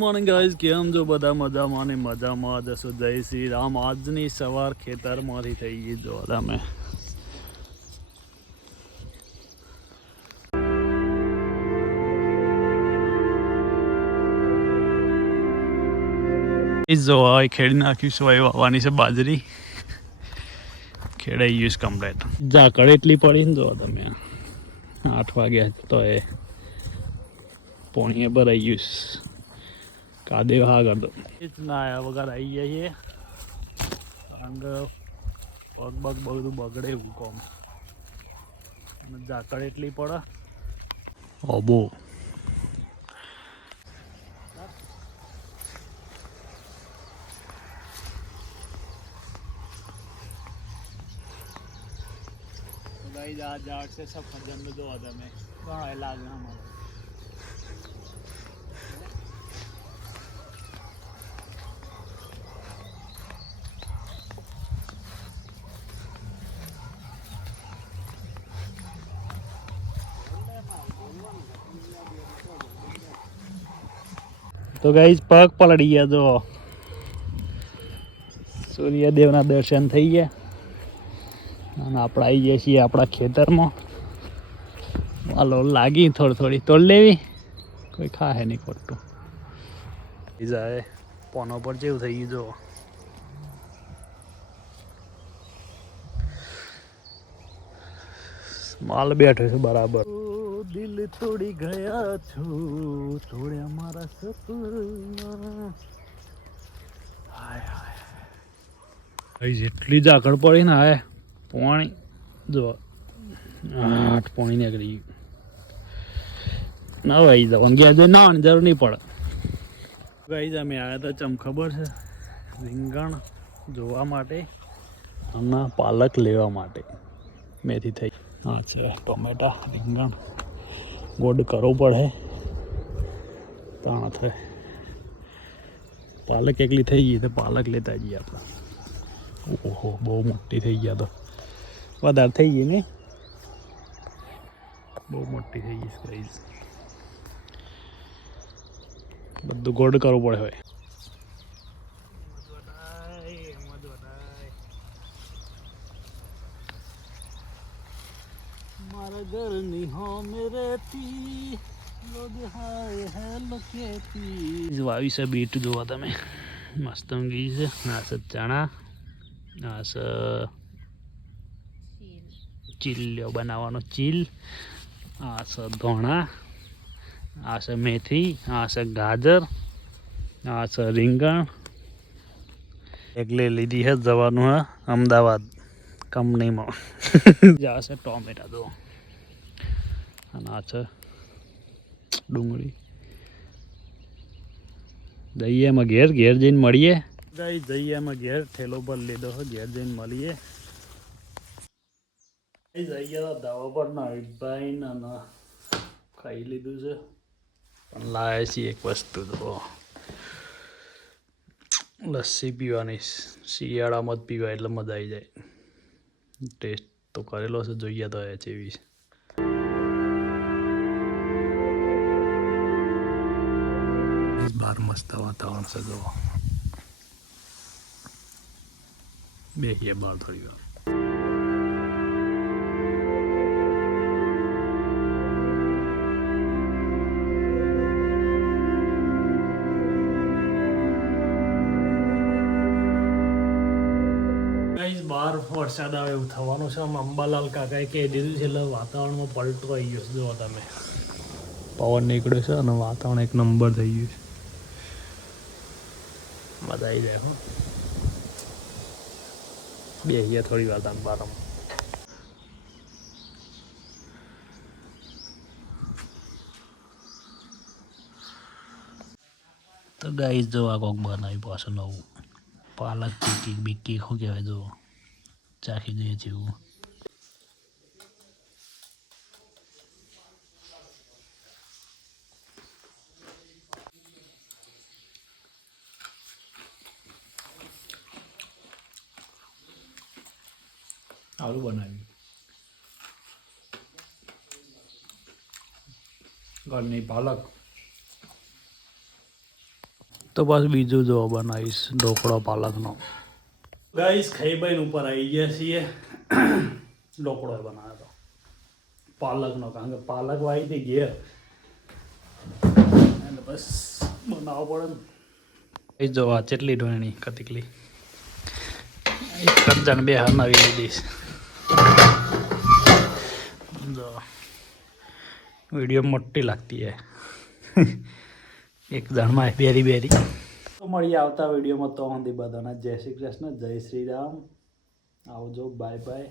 Morning guys, કેમ જો બધા મજામાં ને મજામાં જશો. જય શ્રી રામ. આજની સવાર ખેતરમાંથી થઈ ગઈ જો તમે. જો હવે ખેડી નાખ્યું સોય વાવવાની છે બાજરી. ખેડાઈ ગયું કમ્પ્લેટ. ઝાકળ એટલી પડી ને જો તમે 8 વાગ્યા તો એ પોણીએ ભરાઈ ગયું. કાદેવ હા કરતો ના આયા વગર આવી જઈએ અંગ પગ બધું બગડે એવું કોમ. અને ઝાકળ એટલી પડે ઓબો. ગાઈસ આ ઝાડ છે સફરજનનું જો તમે ઘણા લાગે અમારે. તો ગાઈસ પગ પલળી ગયા જો. સૂર્યદેવના દર્શન થઈ ગયા અને આપણે આવી ગયા છીએ આપણા ખેતરમાં. હાલો લાગી થોડી તોડ લેવી, કોઈ ખાહે નહીં ખોટું. જાય પોનો પર જેવું થઈ ગયું જો. માલ બેઠો છે બરાબર. દિલ તોડી ગયા છો તોડ્યા મારા સપના. હાય હાય જેટલી ઝાકળ પડી ને હાય પાણી જો 8 પાણી નીકળી ગયું. ના ભાઈ જવાનું ગયા જો નાવાની જરૂર નહીં પડે. ગાઈસ અમે આવ્યા હતા ચમ ખબર છે રીંગણ જોવા માટે અને પાલક લેવા માટે. મેથી થઈ હા છે ટોમેટા રીંગણ ગોડ કરવું પડે તાણ થાય. પાલક એકલી થઈ ગઈ તો પાલક લેતા જઈએ આપણે. ઓહો બહુ મોટી થઈ ગયા તો વધારે થઈ ગઈ ને બહુ મોટી થઈ ગઈ ગાઈસ. બધું ગોડ કરવું પડે હવે. મારા ઘરની હો મેરેથી લોગ હાય હેલો કેતી વાવી છે બીટ જોવા તમે મસ્ત ગઈ છે. આ છે ચણા, આ છે ચીલ્યો બનાવવાનો ચીલ, આ છે ધોણા, આ છે મેથી, આ છે ગાજર, આ છે રીંગણ. એકલે લીધી છે જવાનું હે અમદાવાદ કંપનીમાં. આ છે ટોમેટા દો અને આ છે ડુંગળી. જઈએ એમાં ઘેર જઈને મળીએ. જઈએ એમાં ઘેર ઠેલો પર લીધો હોય ઘેર જઈને મળીએ. જઈએ દવા પર નાઈભાઈ અને ખાઈ લીધું છે પણ લાવે છીએ એક વસ્તુ તો લસ્સી પીવાની. શિયાળામાં જ પીવાય એટલે મજા આવી જાય. ટેસ્ટ તો કરેલો છે જોઈએ તો એ જેવી છે. બહાર મસ્ત વાતાવરણ છે જો. બેસીએ બહાર થોડી વાર. બહાર વરસાદ આવે એવું થવાનું છે. આમ અંબાલાલ કાકાએ કહી દીધું છે એટલે વાતાવરણમાં પલટો આવી ગયો છે જો તમે. પવન નીકળ્યો છે અને વાતાવરણ એક નંબર થઈ ગયું છે. મજા આવી જાય હો. બેસીએ થોડી વાર તમે બારમાં. તો ગાઈસ જો આ કોક બનાવ્યું પાછું નવું પાલક ટીકી બીકી શું કહેવાય જો ચાખી જોઈએ જેવું. સારું બનાવ્યું. ઘરની પાલક તો પાછું બીજું જો બનાવીશ ઢોકળો પાલકનો. ગાઈસ ખાઈ બાઈને ઉપર આવી ગયા છીએ. ઢોકળો બનાવ્યો હતો પાલકનો, કારણ કે પાલક વાવી હતી ઘેર એટલે બસ બનાવવો પડે ને. એ જો આ ચેટલી ઢોણી કતિકલી એક જ જણ બે હાર નવી લીધીશ. જો વિડીયો મોટી લાગતી હે એક જણમાં બેરી બેરી. તો મળીએ આવતા વિડીયોમાં. તો સુધી બધાને જય શ્રી કૃષ્ણ, જય શ્રી રામ. આવજો, બાય બાય.